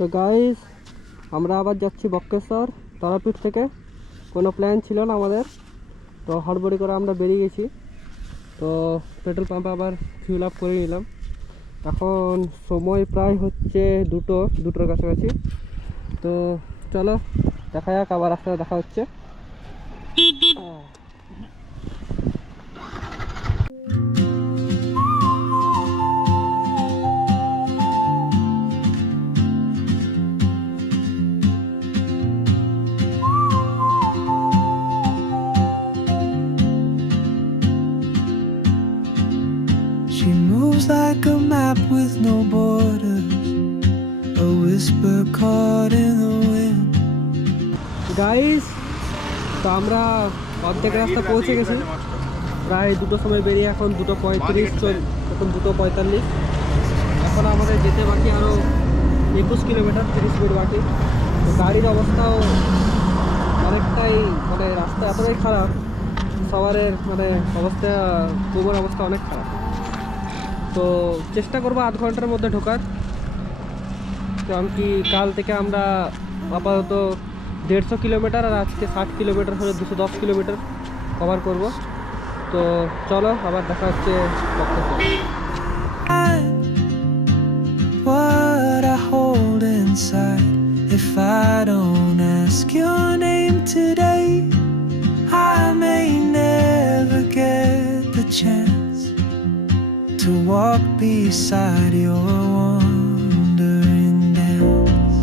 তো গাইস, আমরা আবার যাচ্ছি বক্রেশ্বর তারাপীঠ থেকে। কোনো প্ল্যান ছিল না আমাদের, তো হড়বড়ি করে আমরা বেরিয়ে গেছি। তো পেট্রোল পাম্পে আবার ফিউল আপ করে নিলাম। এখন সময় প্রায় হচ্ছে দুটোর কাছাকাছি। তো চলো দেখা যাক, আবার রাস্তায় দেখা হচ্ছে। She moves like a map with no borders, a whisper caught in the wind. Guys, তো আমরা অর্ধেক রাস্তা পৌঁছে গেছি। প্রায় দুটোর সময় বেরিয়ে এখন 2:35 এখন 2:45। এখন আমাদের যেতে বাকি আরও 21 কিলোমিটার, 30 মিনিট বাকি। তো গাড়ির অবস্থাও অনেকটাই, মানে রাস্তা এতটাই খারাপ, সবারের মানে অবস্থা, গোবর অবস্থা অনেক খারাপ। তো চেষ্টা করবো আধ ঘন্টার মধ্যে ঢোকার, কারণ কি কাল থেকে আমরা আপাতত 150 কিলোমিটার আর আজকে 60 কিলোমিটার হলে 210 কিলোমিটার কভার করব। তো চলো আবার দেখা হচ্ছে বক্রেশ্বরে। What I hold inside, if I don't ask your name today, I may never get the chance to walk beside your wandering dance.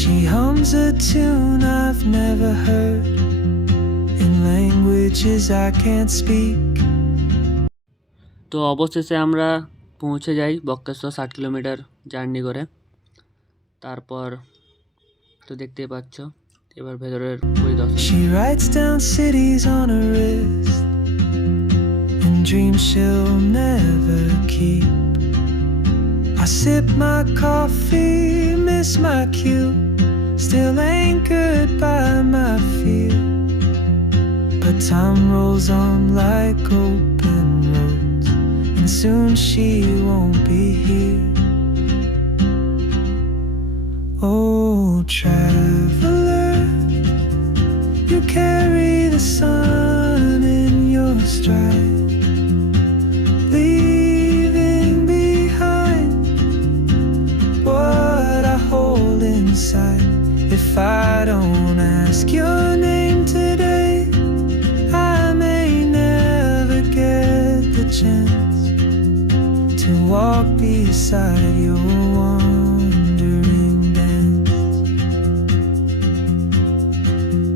She hums a tune I've never heard in languages I can't speak. তো অবশেষে আমরা পৌঁছে যাই বক্রেশ্বর, 60 kilometre journey করে। তারপর তো দেখতেই পাচ্ছ এবার ভেতরের পরিদর্শন। She writes down cities on her wrist and dreams she'll never keep. I sip my coffee, miss my cue, still anchored by my fear. But time rolls on like open roads, and soon she won't be here. Oh, traveler, you carry the sun in your stride, leaving behind what I hold inside. If I don't ask your name today, I may never get the chance to walk beside your wandering dance.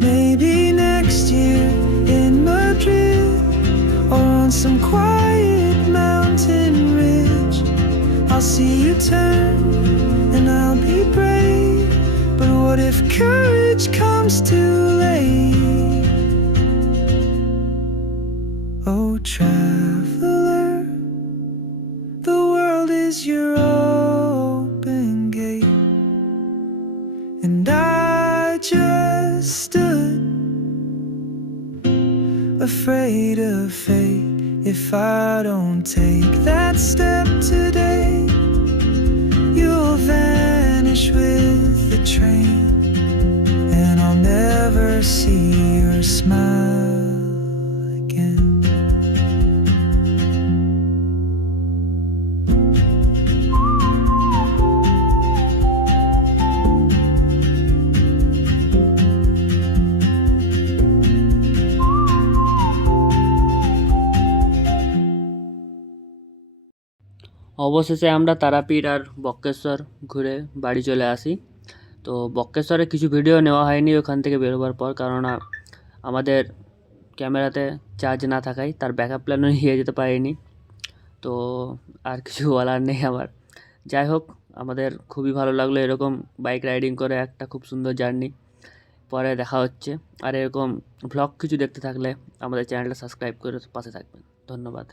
Maybe next year in Madrid, or on some quiet mountain ridge, I'll see you turn and I'll be brave. But what if courage comes too late? Oh, traveler, the world is your open gate, and I just stood afraid of fate. If I don't take that step today, you'll vanish with the train, and I'll never see your smile again. অবশেষে আমরা তারাপীঠ আর বক্রেশ্বর ঘুরে বাড়ি চলে আসি। তো বক্রেশ্বরে কিছু ভিডিও নেওয়া হয়নি ওখান থেকে বেরোবার পর, কারণ আমাদের ক্যামেরাতে চার্জ না থাকায় তার ব্যাকআপ প্ল্যানও নিয়ে যেতে পারিনি। তো আর কিছু বলার নেই আমার। যাই হোক, আমাদের খুবই ভালো লাগলো এরকম বাইক রাইডিং করে একটা খুব সুন্দর জার্নি। পরে দেখা হচ্ছে। আর এরকম ভ্লগ কিছু দেখতে থাকলে আমাদের চ্যানেলটা সাবস্ক্রাইব করে পাশে থাকবেন। ধন্যবাদ।